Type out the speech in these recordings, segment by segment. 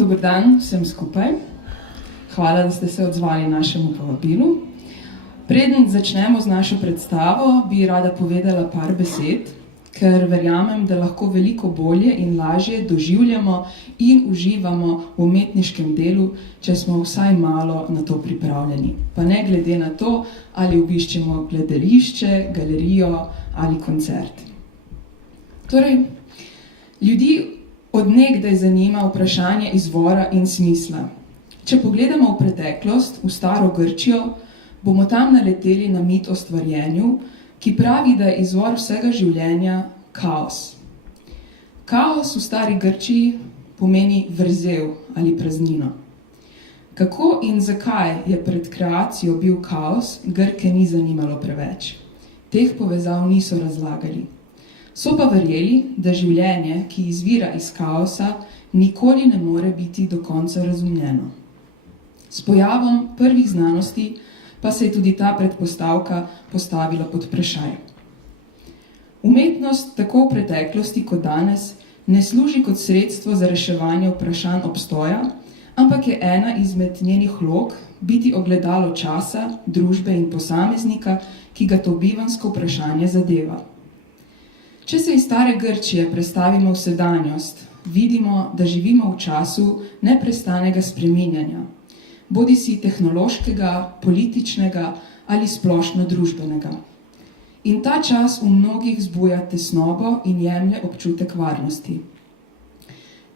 Dober dan vsem skupaj. Hvala, da ste se odzvali našemu povabilu. Preden začnemo z našo predstavo, bi rada povedala par besed, ker verjamem, da lahko veliko bolje in lažje doživljamo in uživamo v umetniškem delu, če smo vsaj malo na to pripravljeni. Pa ne glede na to, ali obiščemo gledališče, galerijo ali koncert. Torej, ljudi od nekdaj zanima vprašanje izvora in smisla. Če pogledamo v preteklost, v staro Grčijo, bomo tam naleteli na mit o stvarjenju, ki pravi, da je izvor vsega življenja kaos. Kaos v stari Grčiji pomeni vrzel ali praznino. Kako in zakaj je pred kreacijo bil kaos, Grke ni zanimalo preveč. Teh povezav niso razlagali. So pa verjeli, da življenje, ki izvira iz kaosa, nikoli ne more biti do konca razumljeno. S pojavom prvih znanosti pa se je tudi ta predpostavka postavila pod vprašaj. Umetnost tako v preteklosti kot danes ne služi kot sredstvo za reševanje vprašanj obstoja, ampak je ena izmed njenih vlog biti ogledalo časa, družbe in posameznika, ki ga to bivansko vprašanje zadeva. Če se iz stare Grčije prestavimo v sedanjost, vidimo, da živimo v času neprestanega spreminjanja, bodisi tehnološkega, političnega ali splošno družbenega. In ta čas v mnogih zbuja tesnobo in jemlje občutek varnosti.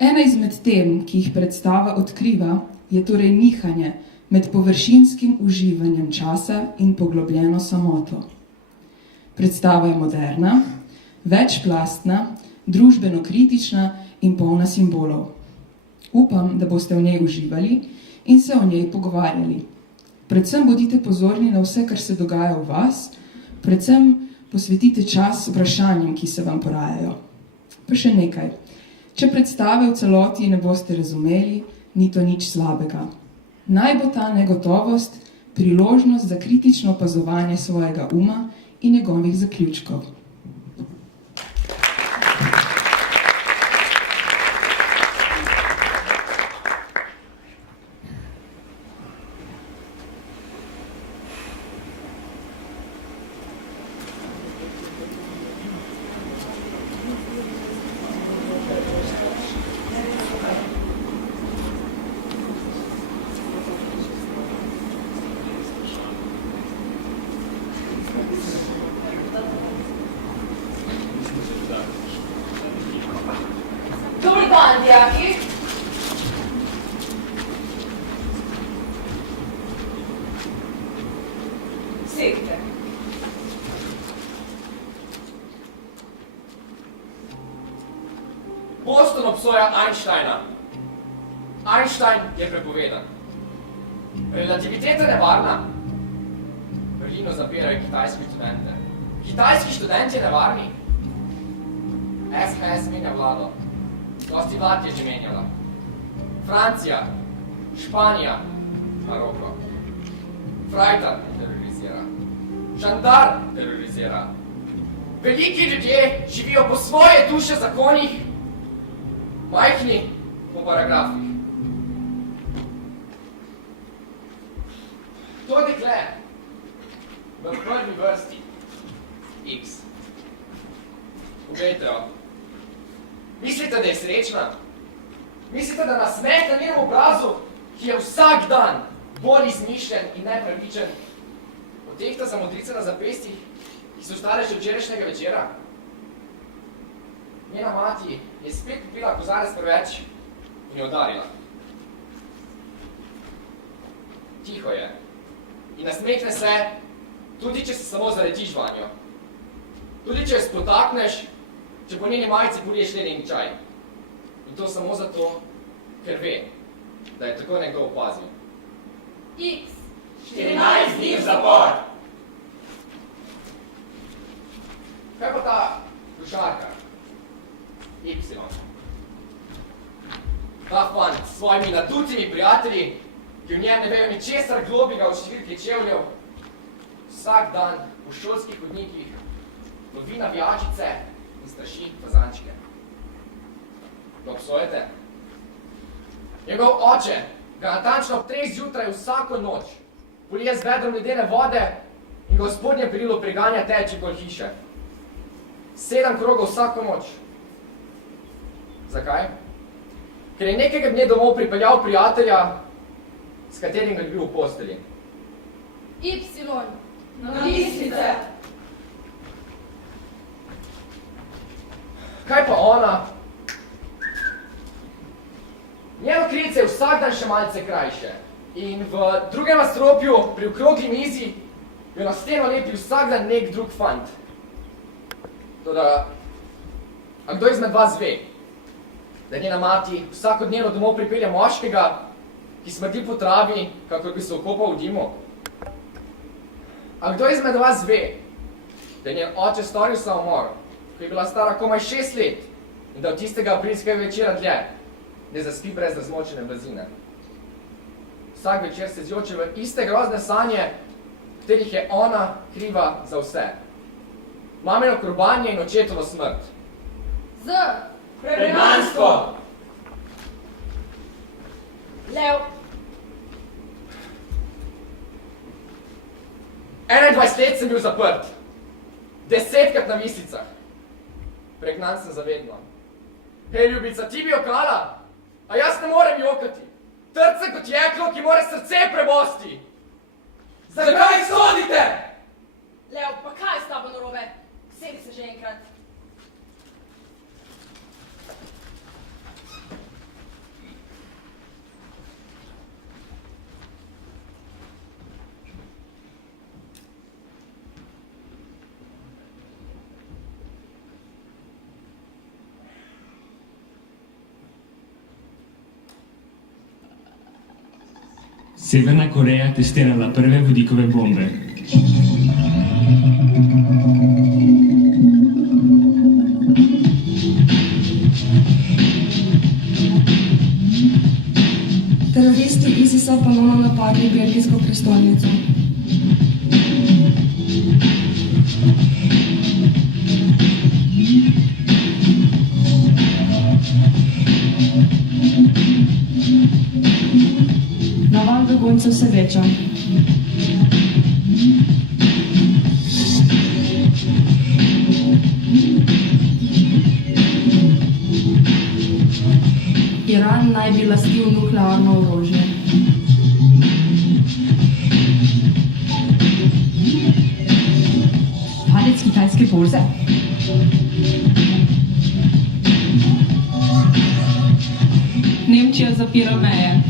Ena izmed tem, ki jih predstava odkriva, je torej nihanje med površinskim uživanjem časa in poglobljeno samoto. Predstava je moderna, večplastna, družbeno kritična in polna simbolov. Upam, da boste v njej uživali in se o njej pogovarjali. Predvsem bodite pozorni na vse, kar se dogaja v vas, predvsem posvetite čas vprašanjem, ki se vam porajajo. Pa še nekaj. Če predstave v celoti ne boste razumeli, ni to nič slabega. Naj bo ta negotovost priložnost za kritično opazovanje svojega uma in njegovih zaključkov. Boston obsoja Einsteina. Einstein je prepovedan. Relativiteta nevarna. Berlino zapirajo kitajski študente. Kitajski študenti nevarni. SHS menja vlado. Dosti vlad je že menjala. Francija, Španija, Maroko. Frajtar terorizira. Žandar terorizira. Veliki ljudje živijo po svoje duše zakonih, majhni po paragrafih. To dekle v prvi vrsti, X. Poglejte jo. Mislite, da je srečna? Mislite, da nasmeh na njenem obrazu, ki je vsak dan bolj izmišljen in nepravičen, odtehta za modrice na zapestjih, ki so stare še včerajšnjega večera? Njena mati je spet kupila kozarec preveč in jo udarila. Tiho je in nasmehne se, tudi če se samo zaletiš vanjo. Tudi če jo spotakneš, če po njeni majici poliješ lenin čaj. In to samo zato, ker ve, da je tako nekdo opazil. X. 14 dni v zapor! Kaj pa ta košarkar? Y. Ta fant s svojimi naducimi prijatelji, ki v njem ne vejo ničesar globljega od številke čevljev, vsak dan v šolskih hodnikih lovi navijačice in straši fazančke. Ga obsojete? Njegov oče ga natančno ob 3 zjutraj vsako noč polije z vedrom ledene vode in ga v spodnjem perilu priganja teči okoli hiše. 7 krogov vsako noč. Zakaj? Ker je nekega dne domov pripeljal prijatelja, s katerim ga je bil v postelji. Y. Na listvice. Kaj pa ona? Njeno krilce je vsak dan še malce krajše in v drugem nastropju pri okrogli mizi jo na steno lepi vsak dan nek drug fant. Toda, a kdo izmed vas ve, da njena mati vsakodnevno domov pripelje moškega, ki smrdi po travi, kakor bi se okopal v dimu? A kdo izmed vas ve, da je njen oče storil samomor, ko je bila stara komaj 6 let in da od tistega aprilskega večera dlje ne zaspi brez razmočene blazine? Vsak večer se zjoče v iste grozne sanje, v katerih je ona kriva za vse. Mamino kurbanje in očetovo smrt. Z. Pregnanstvo! Lev. 21 let sem bil zaprt. 10krat na mislicah. Pregnan sem zavedno. Hej, ljubica, ti bi jokala? A jaz ne morem jokati. Trce kot jeklo, ki mora srce prebosti. Zakaj sodite? Lev, pa kaj je s tabo narobe? Sedi se že enkrat. Severna Koreja testirala prve vodikove bombe. Teroristi ISIS-a ponovno napadli belgijsko prestolnico. Naval beguncev se veča. Iran naj bi lastil nuklearno orožje. Padec kitajske borze. Nemčija zapira meje.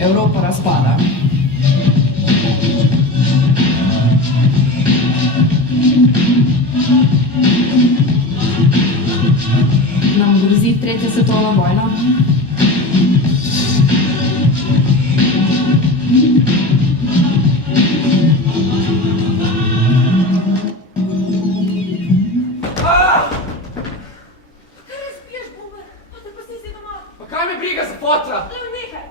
Evropa razpada. Nam grozi 3. svetovna vojna. Kaj razpiješ bombe? Pa te pa si doma. Pa kaj me briga za fotra? Lev, nehaj.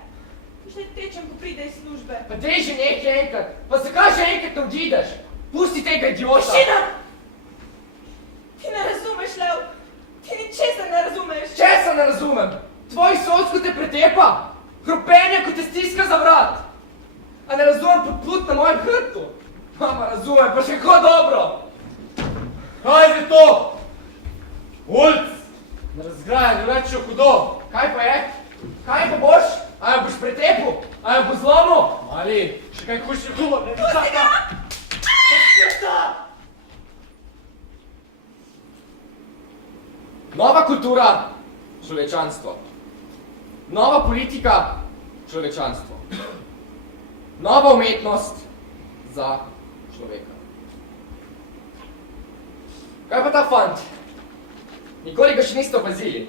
Še tečem, ko pride iz službe. Pa dej že nekaj enkrat. Pa zakaj že enkrat ne odideš? Pusti tega idiota. Tišina! Ti ne razumeš, Lev. Ti ničesar ne razumeš. Česa ne razumem? Tvoj soc, ko te pretepa? Hrupenje, ko te stiska za vrat? A ne razumem podplut na mojem hrbtu? Mama razumem, pa še kako dobro. Ajde to! Ulc! Na razgrajanju reče hudo. Kaj pa je? Kaj pa boš? A jo boš pretepil? A jo bo zlomil? Mali, še kaj hujši hulo, ne bi Pusti ga! Nova kultura, človečanstvo. Nova politika, človečanstvo. Nova umetnost za človeka. Kaj pa ta fant? Nikoli ga še niste opazili.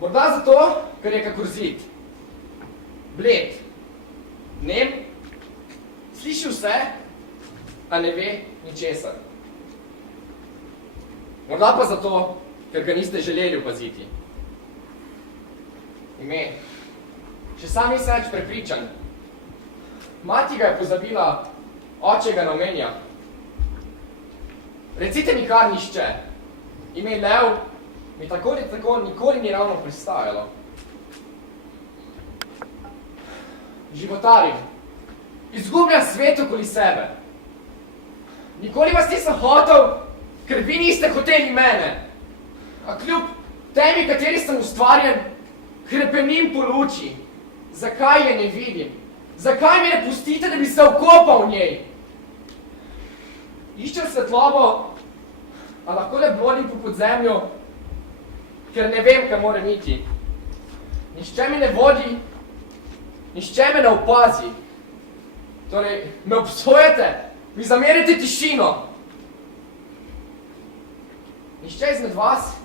Morda zato, ker je kakor zid. Bled. Nem. Sliši vse, a ne ve ničesar. Morda pa zato, ker ga niste želeli opaziti. Ime. Še sam nisem več prepričan. Mati ga je pozabila, oče ga ne omenja. Recite mi kar nišče. Ime Lev mi tako ali tako nikoli ni ravno pristajalo. Životarim. Izgubljam svet okoli sebe. Nikoli vas nisem hotel, ker vi niste hoteli mene. A kljub temi, kateri sem ustvarjen, krepenim po luči. Zakaj je ne vidim? Zakaj mi ne pustite, da bi se okopal v njej? Iščem svetlobo, a lahko le blodim po podzemlju, ker ne vem, kaj moram iti. Nihče me ne vodi, nihče me ne opazi. Torej, me obsojate, mi zamerite tišino. Nihče izmed vas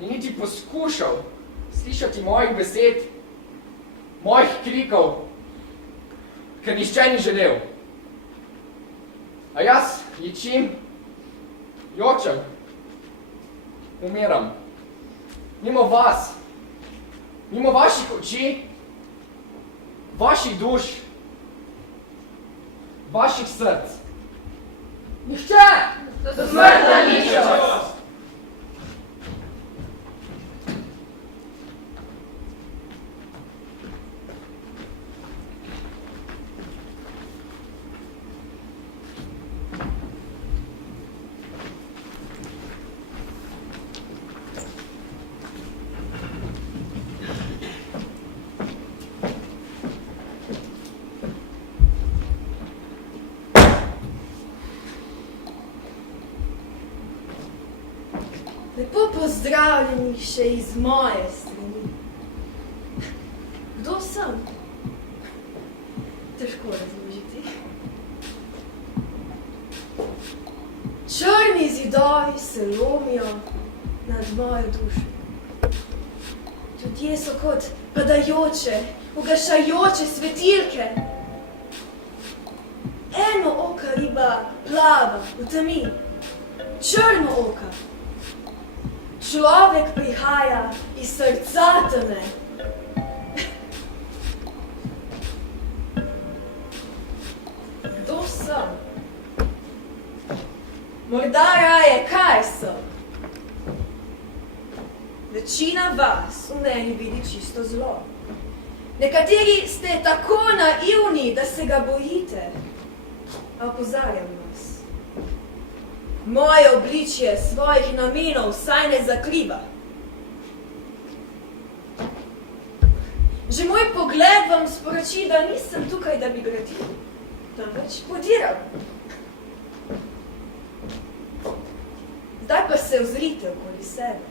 ni niti poskušal slišati mojih besed, mojih krikov, ker nihče ni želel. A jaz ječim, jočem, umiram. Mimo vas, mimo vaših oči, vaših duš, vaših src. Nihče! Smrtna ničost! Lepo pozdravljeni še iz moje strani. Kdo sem? Težko razložiti. Črni zidovi se lomijo nad mojo dušo. Ljudje so kot padajoče, ugašajoče svetilke. Eno oka riba plava v temi. Črno oka. Človek prihaja iz srca teme. Kdo sem? Morda raje, kaj sem? Večina vas v meni vidi čisto zlo. Nekateri ste tako naivni, da se ga bojite. A opozarjam vas. Moje obličje svojih namenov vsaj ne zakriva. Že moj pogled vam sporoči, da nisem tukaj, da bi gradil, temveč podiral. Zdaj pa se ozrite okoli sebe.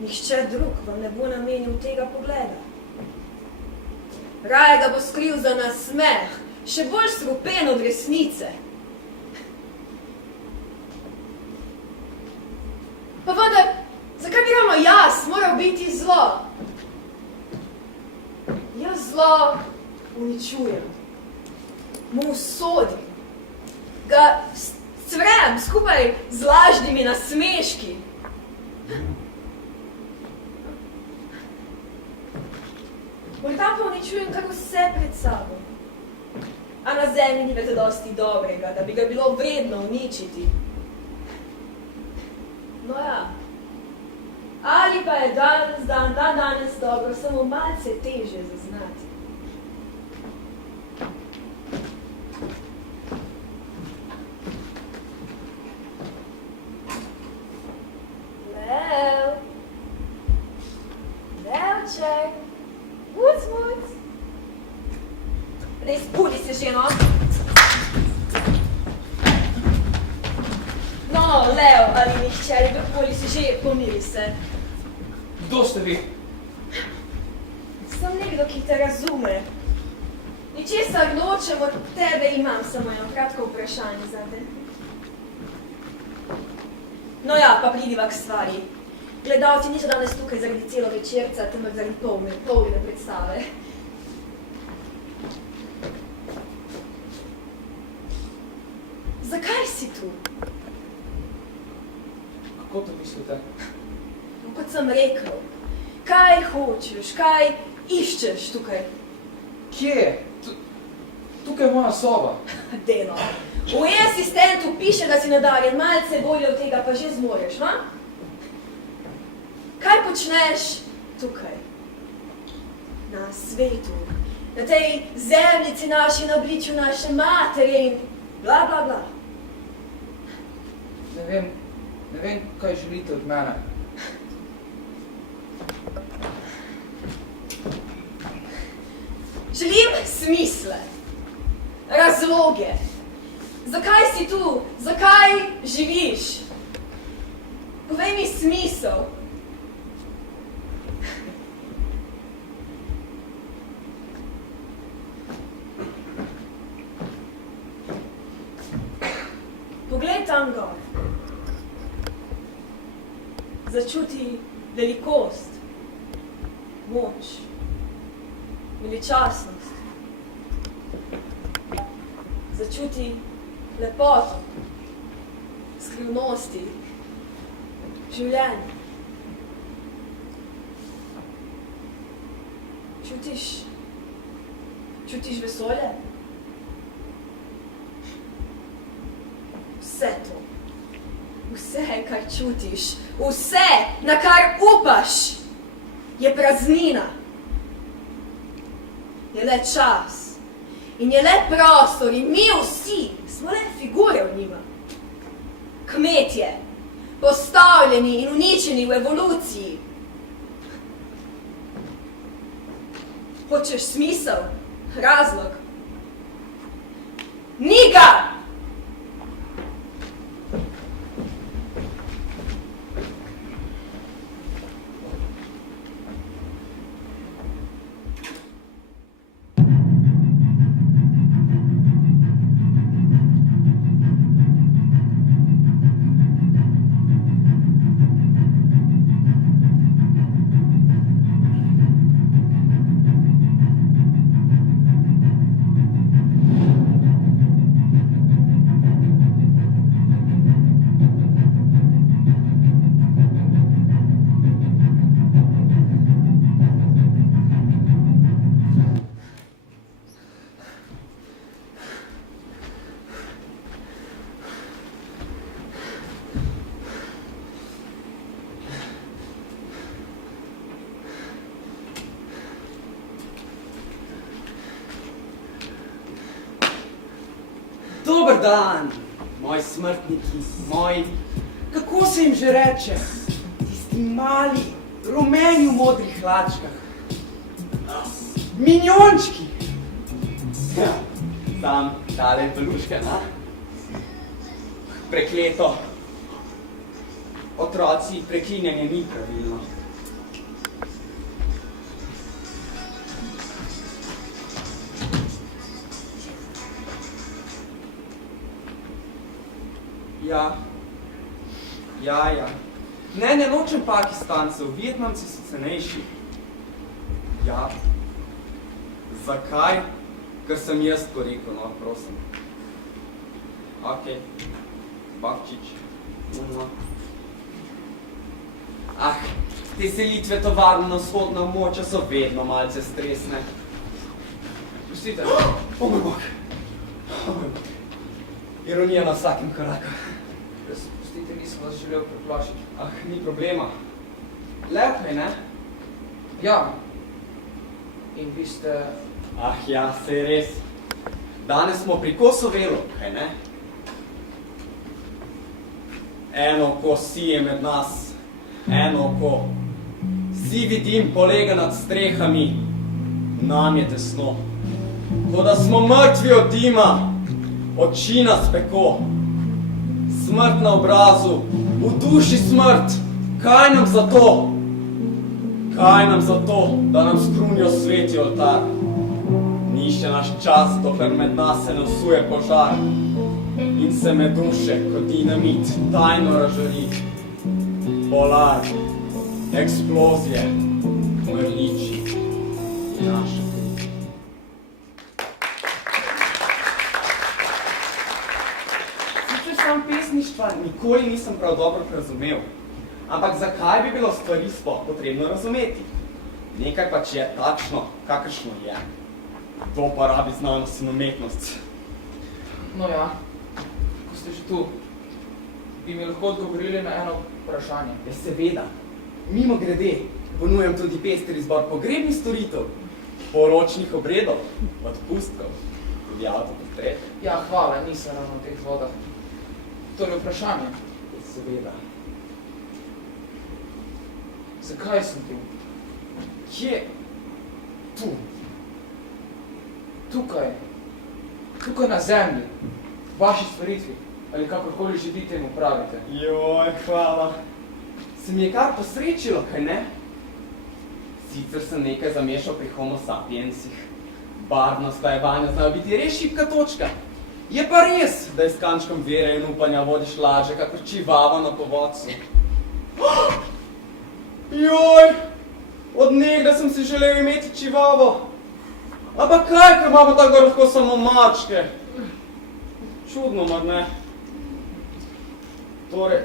Nihče drug vam ne bo namenil tega pogleda. Raje ga bo skril za nasmeh, še bolj strupen od resnice. Pa vendar, zakaj bi ravno jaz moral biti zlo? Jaz zlo uničujem, mu sodim, ga cvrem skupaj z lažnimi nasmeški. Morda pa uničujem kar vse pred sabo. A na zemlji ni več dosti dobrega, da bi ga bilo vredno uničiti. No ja, ali pa je danes dobro, samo malce težje zaznati. Lev, Levček, muc. Res, budi se že, no. No, Lev, ali nihče, ali kdorkoli si že, pomiri se. Kdo ste vi? Sem nekdo, ki te razume. Ničesar nočem od tebe, imam samo eno kratko vprašanje zate. No ja, pa pridiva k stvari. Gledalci niso danes tukaj zaradi celo večerca, temveč zaradi polne predstave. Zakaj si tu? Kako to mislite? No, kot sem rekel, kaj hočeš, kaj iščeš tukaj? Kje? Tukaj je moja soba. Deno, v e-asistentu piše, da si nadarjen, malce bolje od tega pa že zmoreš, ha? Kaj počneš tukaj? Na svetu, na tej zemljici naši, na obličju naše matere in bla, bla, bla. Ne vem, kaj želite od mene. Želim smisle, razloge. Zakaj si tu? Zakaj živiš? Povej mi smisel. Poglej tam gor. Začuti velikost, moč, veličastnost. Začuti lepoto, skrivnosti, življenje. Čutiš vesolje? Vse to, vse, kar čutiš, vse, na kar upaš, je praznina. Je le čas in je le prostor in mi vsi smo le figure v njima. Kmetje, postavljeni in uničeni v evoluciji. Hočeš smisel, razlog? Ni ga! Dober dan, moji smrtniki, moji, kako se jim že reče, tisti mali, rumeni v modrih hlačkah. Minjončki! Ja, tam, tale beluška, na? Prekleto. Otroci, preklinjanje ni pravilno. Ja. Ne nočem Pakistancev, Vietnamci so cenejši. Ja. Zakaj? Ker sem jaz to rekel, no, prosim. Okej. Bavčič. Te selitve tovarne na vzhodno območje so vedno malce stresne. Pustite. O moj bog. Ironija na vsakem koraku. Pustite, nisem vas želel preplašiti. Ni problema. Lepo je, ne? Ja. In vi ste... Ja, saj res. Danes smo pri Kosovelu, kaj ne? Eno oko sije med nas, eno oko. Vsi vidim polega nad strehami, nam je tesno. Ko da smo mrtvi od dima, oči nas peko. Smrt na obrazu, v duši smrt, kaj nam za to? Kaj nam za to, da nam skrunijo sveti oltar? Ni še naš čas, dokler med nas se nasuje požar in se med duše, kot dinamit, tajno razžari. Polar, eksplozije, mrliči in naše. Sam pesništva nikoli nisem prav dobro razumel. Ampak zakaj bi bilo stvari sploh potrebno razumeti? Nekaj pač je takšno, kakršno je. Kdo pa rabi znanost in umetnost? No ja, ko ste že tu, bi mi lahko odgovorili na eno vprašanje. Ja, seveda. Mimo grede, ponujam tudi pester izbor pogrebnih storitev, poročnih obredov, odpustkov, tudi avtoportret. Ja, hvala, nisem ravno v teh vodah. Torej vprašanje. Seveda. Zakaj sem tu? Kje? Tu. Tukaj na zemlji, v vaši stvaritvi, ali kakorkoli že vi temu pravite. Joj, hvala. Se mi je kar posrečilo, kaj ne? Sicer sem nekaj zamešal pri homo sapiensih. Barvna sklajevanja znajo biti res šibka točka. Je pa res, da je s kančkom vere in upanja vodiš laže, kakor čivava na povodcu. Joj, od nekdaj sem si želel imeti čivavo. Ampak kaj, ker imamo tako lahko samo mačke? Čudno, mar ne? Torej,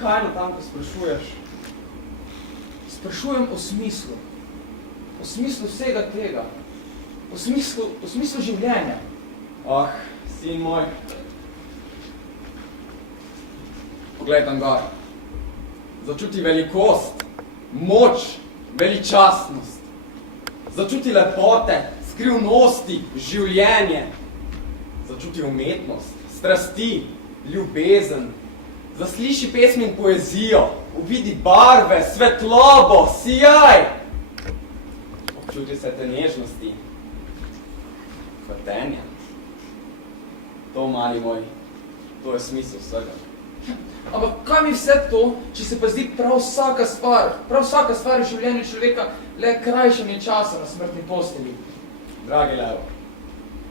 kaj na tanko sprašuješ? Sprašujem o smislu. O smislu vsega tega. O smislu življenja. Ah, sin moj. Poglej tam gor. Začuti velikost, moč, veličastnost. Začuti lepote, skrivnosti, življenje. Začuti umetnost, strasti, ljubezen. Zasliši pesmi in poezijo, uvidi barve, svetlobo, sijaj. Občuti se te nežnosti, hvatenja. To, mali moj, to je smisel vsega. Ampak kaj mi vse to, če se pa zdi prav vsaka stvar v življenju človeka le krajšanje časa na smrtni postelji? Dragi Levo,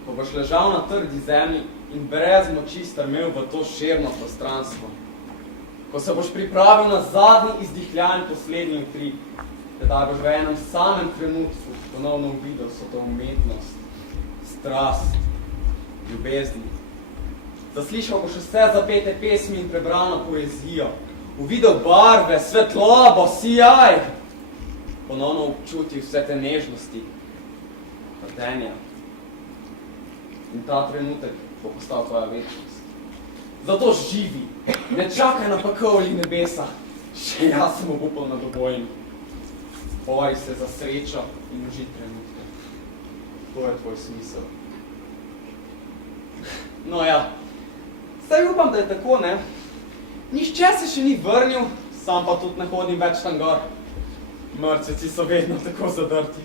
ko boš ležal na trdi zemlji in brez moči strmel v to širno prostranstvo, ko se boš pripravil na zadnji izdihljanj poslednji utrip, tedaj boš v enem samem trenutku ponovno uvidel so to umetnost, strast, ljubezni. Zaslišal boš vse zapete pesmi in prebrano poezijo, uvidel barve, svetlobo, sijaj, ponovno občutil vse te nežnosti, hvatenja. In ta trenutek bo postal tvoja večnost. Zato živi, ne čakaj na pekel ali nebesa, še jaz sem obupal nad obojim. Bori se za srečo in uži trenutke. To je tvoj smisel. No ja, saj upam, da je tako, ne? Nihče se še ni vrnil, sam pa tudi ne hodim več tam gor. Mrtveci so vedno tako zadrti.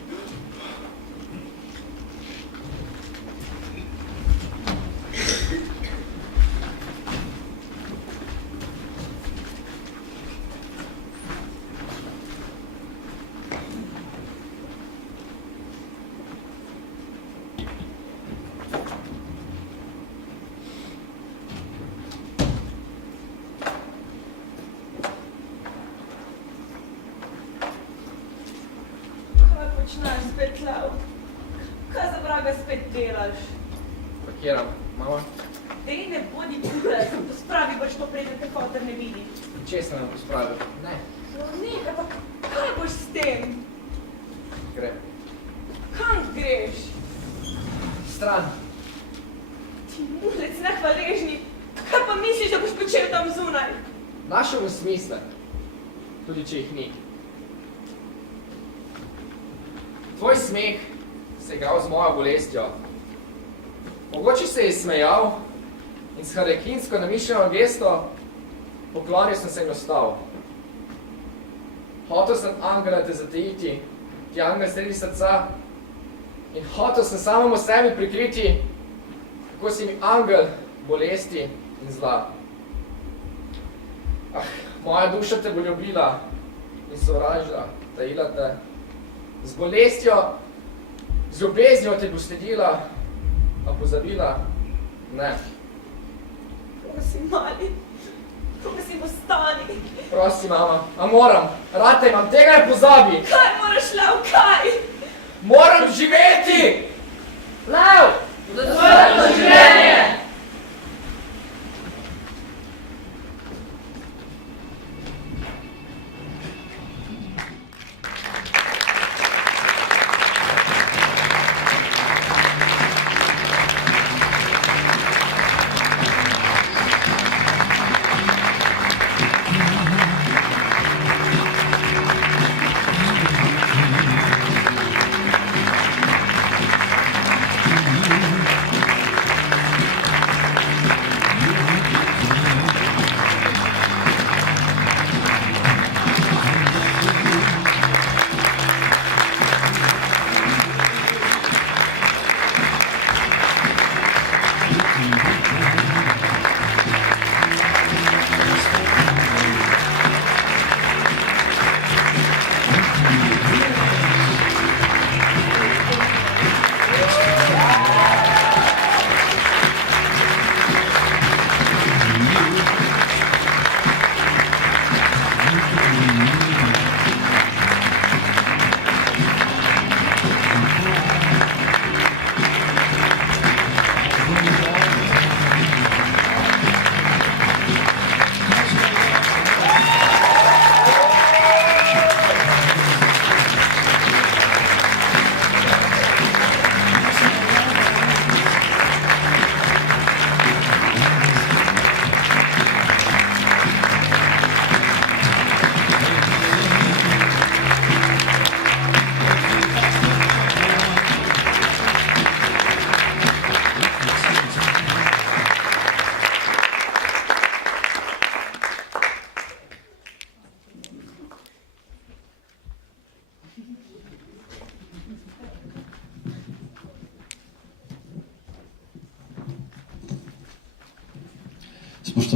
Počneš spet, Lev? Kaj za vraga spet delaš? Pakiram, mama. Dej ne bodi budek, pospravi boš to preden te foter ne vidi. Česa nam pospravil? Ne. No nekaj, pa kaj boš s tem? Gre. Kam greš? Stran. Ti mulec nehvaležni, kaj pa misliš, da boš počel tam zunaj? Našel v smisle, tudi če jih ni. Tvoj smeh se je igral z mojo bolestjo. Mogoče se je smejal in s harlekinsko namišljeno gesto poklonil sem se in ostal. Hotel sem angela te zatejiti, ti angel sredi srca in hotel sem samemu sebi prikriti, kako si mi angel bolesti in zla. Moja duša te bo ljubila in sovražila, tajila te. Z bolestjo, z ljubeznijo te bo sledila, a pozabila? Ne. Prosim, mali, prosim, ostani. Prosim, mama, a moram, rad te imam, tega ne pozabi. Kaj moraš, Lev, kaj? Moram živeti! Lev! Za smrtno življenje!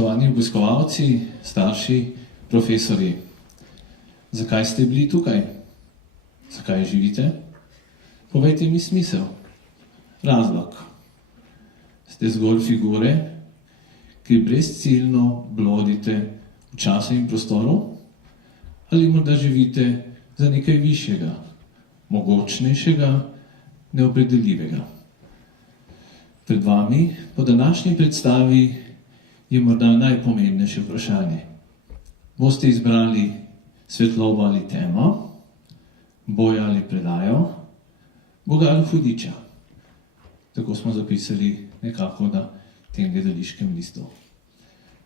Spoštovani obiskovalci, starši, profesorji, zakaj ste bili tukaj? Zakaj živite? Povejte mi smisel. Razlog. Ste zgolj figure, ki brezciljno blodite v času in prostoru? Ali morda živite za nekaj višjega, mogočnejšega, neopredeljivega? Pred vami po današnji predstavi je morda najpomembnejše vprašanje. Boste izbrali svetlobo ali temo, boj ali predajo, Boga ali hudiča. Tako smo zapisali nekako na tem gledališkem listu.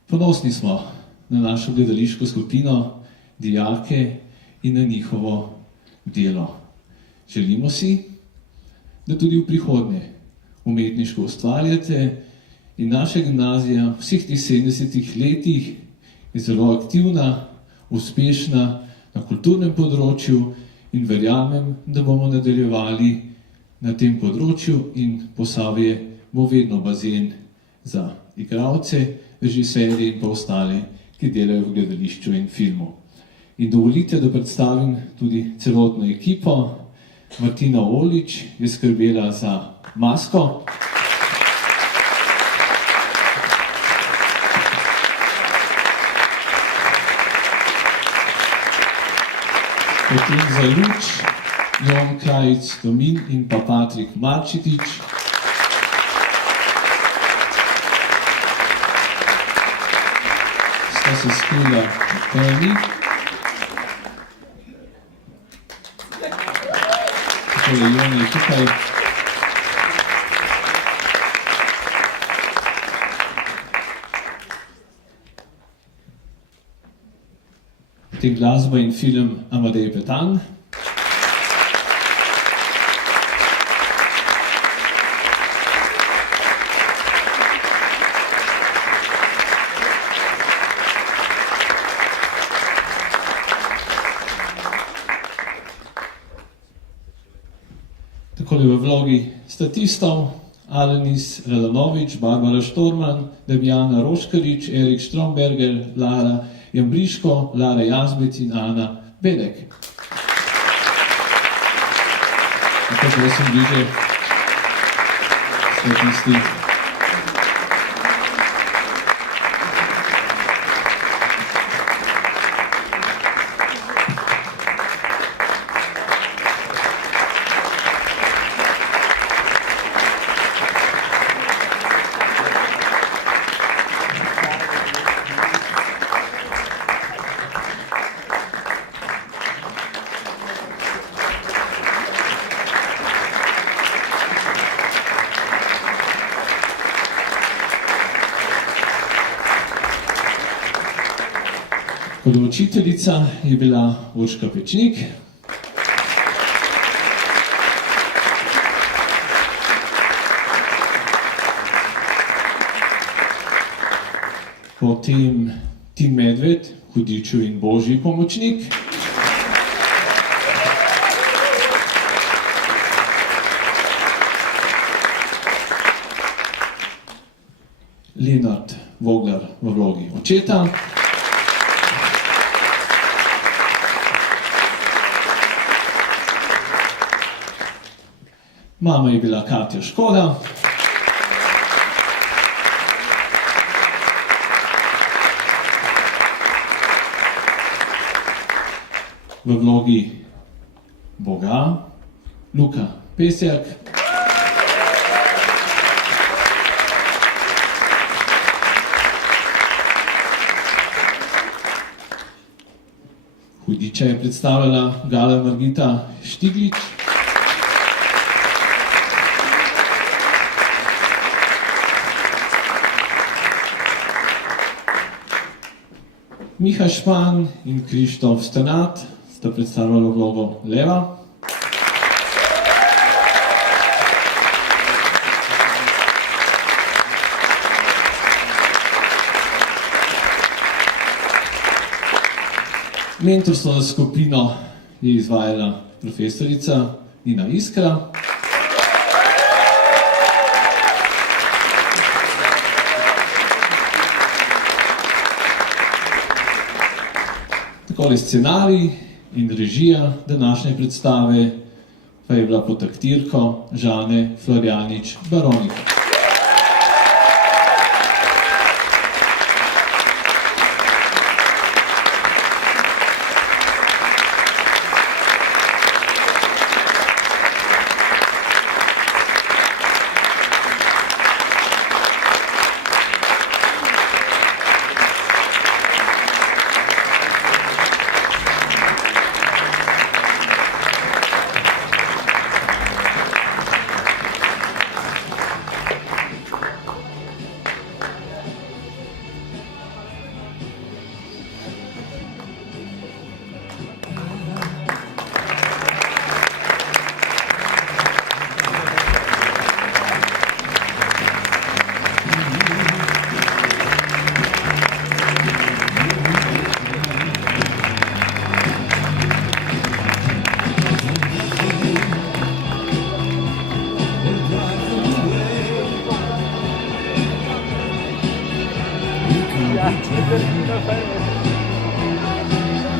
Ponosni smo na našo gledališko skupino, dijake in na njihovo delo. Želimo si, da tudi v prihodnje umetniško ustvarjate in naša gimnazija v vseh teh 70 letih je zelo aktivna, uspešna na kulturnem področju in verjamem, da bomo nadaljevali na tem področju in Posavje bo vedno bazen za igralce, režiserje in pa ostale, ki delajo v gledališču in filmu. In dovolite, da predstavim tudi celotno ekipo. Martina Olič je skrbela za masko. Potem za luč Jon Krajic Tomin in pa Patrik Marčetič. Sta se skrila v temi. Takole Jon je tukaj. Potem glasba in film Amadej Petan. Takole v vlogi statistov Alenis Radanovič, Barbara Štorman, Damjana Roškarič, Erik Stromberger, Lara Jambriško, Lara Jazbec in Ana Belek. Tako prosim bliže statisti. Kot učiteljica je bila Urška Pečnik. Potem Tim Medved, hudiču in božji pomočnik. Lenart Voglar v vlogi očeta. Mama je bila Katja Škoda. V vlogi Boga Luka Pesjak. Hudiča je predstavljala Gala Margita Štiglič. Miha Špan in Krištof Stanat sta predstavljala vlogo Leva. Mentorstvo za skupino je izvajala profesorica Nina Iskra. Ostali scenarij in režija današnje predstave pa je bila pod taktirko Žane Florjanič Baronik.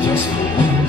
Just